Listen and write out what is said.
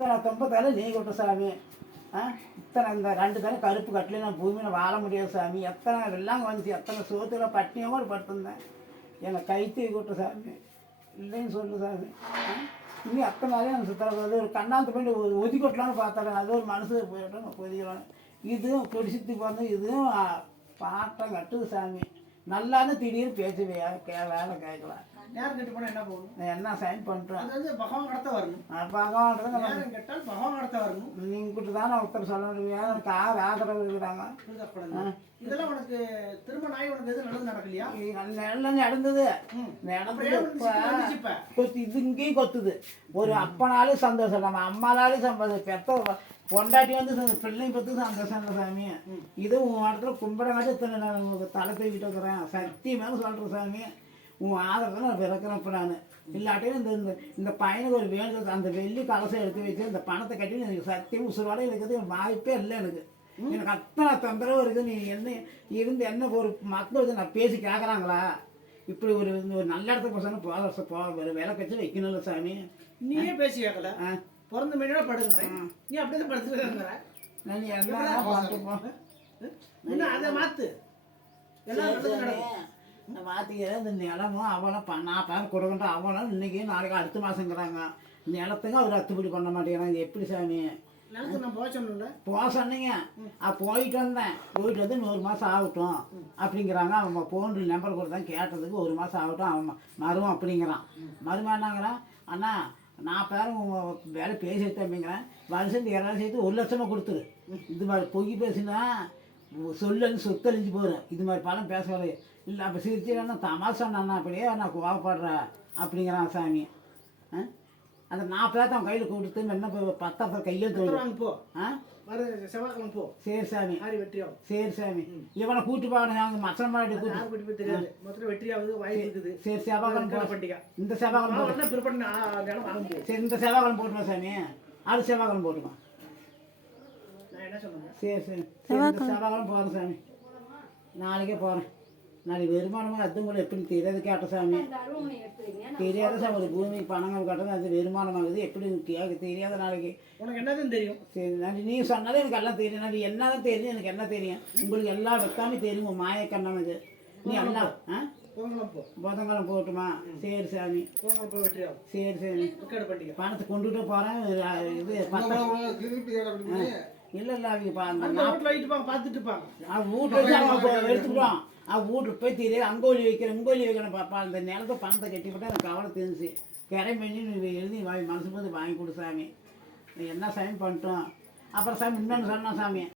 இத்தனை தொம்பத்தால நீ கொட்ட சாமி. இத்தனை இந்த 2 தலை கருப்பு கட்டில நான் பூமியில் வாழ முடியாது சாமி. எத்தனை வெள்ளாங்க வந்துச்சு, எத்தனை சோத்துல பட்டினியோடு படுத்திருந்தேன். என்னை கைத்தி கொட்ட சாமி இல்லைன்னு சொல்லு சாமி. இன்னும் அத்தனை நாளே எனக்கு சுத்தம் ஒரு கண்ணாந்து போய் ஒதுக்கொட்டலான்னு பார்த்தாங்க. அது ஒரு மனசு போயிட்டோம் ஒதுக்கலாம். இதுவும் கொடிசித்து போனது இதுவும் பாட்டம் கட்டுது சாமி. நல்லான்னு திடீர்னு பேச்சு வேலை கேட்கலாம். நேரம் கெட்டு போனால் என்ன போகணும்? என்ன சைன் பண்ணுறோம். அது வந்து பகவான் கடத்த வரணும். பகவான் நேரம் கெட்டால் பகவான் கடத்த வரணும். நீங்கள் கிட்ட தானே ஒருத்தர் சொல்ல முடியும். எனக்கு ஆதரவு இருக்கிறாங்க. இதெல்லாம் உனக்கு திரும்ப நாய் உனக்கு எதுவும் நல்லது நடக்கலையா? எல்லாம் நடந்தது. கொத்து இது இங்கேயும் கொத்துது. ஒரு அப்பனாலும் சந்தோஷம், நம்ம அம்மானாலும் சந்தோஷம், பெத்த பொண்டாட்டி வந்து பிள்ளைங்க பற்றி சந்தோஷம் இல்லை சாமி. இது உன் இடத்துல கும்பிடங்காட்டி தலை தூக்கிட்டு இருக்கிறேன். சக்தி மேலே சொல்கிறேன் சாமி. உன் ஆதரவில் நான் பிறக்கிறேன். இப்போ நான் இல்லாட்டையும் இந்த இந்த பையனுக்கு ஒரு வேண்டுதல், அந்த வெள்ளி கலசம் எடுத்து வச்சு இந்த பணத்தை கட்டி எனக்கு சத்தியம் உசுரோட இருக்கிறது வாய்ப்பே இல்லை. எனக்கு அத்தனை தொந்தரவு இருக்குது. நீ என்ன இருந்து என்ன ஒரு மக்கள் வந்து நான் பேசி கேட்குறாங்களா? இப்படி ஒரு நல்ல இடத்துக்கு போசணும் ஒரு விலை கட்சி வைக்கணும்ல சாமி. நீயே பேசி கேட்கல. பிறந்த மீனோட படுங்க. நீ அப்படியே தான் படுத்துருக்க. நான் என்ன அதை மாற்று. மாற்றிக்கிற இந்த நிலமும் அவனும் நான் பேர் கொடுக்கன்ற அவனும் இன்றைக்கி நாளைக்கு அடுத்த மாதங்கிறாங்க. நிலத்துக்கு அவர் அத்துப்படி பண்ண மாட்டேங்கிறாங்க. எப்படி சாமி? போக சொன்னீங்க. போயிட்டு வந்தேன். போயிட்டு வந்து 100 மாதம் ஆகட்டும் அப்படிங்கிறாங்க. அவன் ஃபோனில் நம்பர் கொடுத்தான். கேட்டதுக்கு 1 மாதம் ஆகட்டும் அவன் மருவம் அப்படிங்கிறான். மருவம் என்னங்கிறான், அண்ணா நான் பேரும் வேலை பேசி எடுத்தேன். வருஷத்துக்கு 2 சேர்த்து 1 லட்சமாக கொடுத்துரு. இது மாதிரி பொய் பேசினா சொல்லு சொத்தழிஞ்சு போகிறேன். இது மாதிரி பழம் பேசுவாரு இல்லை. அப்போ சிரிச்சுன்னா தமாஷாண்ணா அப்படியே நான் கோவப்படுறேன் அப்படிங்கிறான் சாமி. அந்த 40,000 அவன் கையில் கொடுத்து என்ன 10,000 கையெழுத்து போ. செவ்வாய்க்கிழமை போ. சரி சாமி. வெற்றியாகும். சரி சாமி. இவனை கூட்டு போகணும். அவங்க மச்சம் மாடி கூட்டு தெரியாது. மொத்தம் வெற்றியாவது வாய்ப்பு இருக்குது. சரி செவ்வாய்க்கிழமை பண்டிகை. இந்த செவ்வாய்க்கிழமை சரி இந்த செவ்வாய்க்கிழமை போட்டுமா சாமி. அது செவ்வாய்க்கிழமை போட்டுமா. சரி சரி இந்த செவ்வாய்க்கிழமை போகிறேன் சாமி. நாளைக்கே போகிறேன். நாளைக்கு வருமானமாக அதுவும் எப்படி தெரியாது கேட்ட சாமி. தெரியாத சாமி. ஒரு பூமிக்கு பணங்கள் கட்டணும். அது வருமானமாகுது எப்படி கேட்க தெரியாத. நாளைக்கு உனக்கு என்னதான் தெரியும்? சரி நன்றி. நீ சொன்னாலே எனக்கு எல்லாம் தெரியும். நான் என்னதான் தெரியும். எனக்கு என்ன தெரியும்? உங்களுக்கு எல்லா வெத்தாமே தெரியும். மாயக்கண்ணனுக்கு நீ எல்லாம் புதன்கிழமை போட்டுமா. சரி சாமி. சரி சரி பணத்தை கொண்டுட்டு போகிறேன். இது இல்லை இல்லை அவங்க பார்த்துட்டு வீட்டில் எடுத்துக்கிட்டோம். வீட்டுக்கு போய் தெரியாது. அங்கோலி வைக்கிறேன் இங்கோலி வைக்கிறேன் பாப்பா. அந்த நிலத்தை பணத்தை கட்டிவிட்டா எனக்கு கவலை தெரிஞ்சு கரை பண்ணி எழுதி மனசு போது வாங்கி கொடு சாமி. என்ன சாமி பண்ணிட்டோம். அப்புறம் சாமி இன்னொன்று சொன்னோம் சாமி.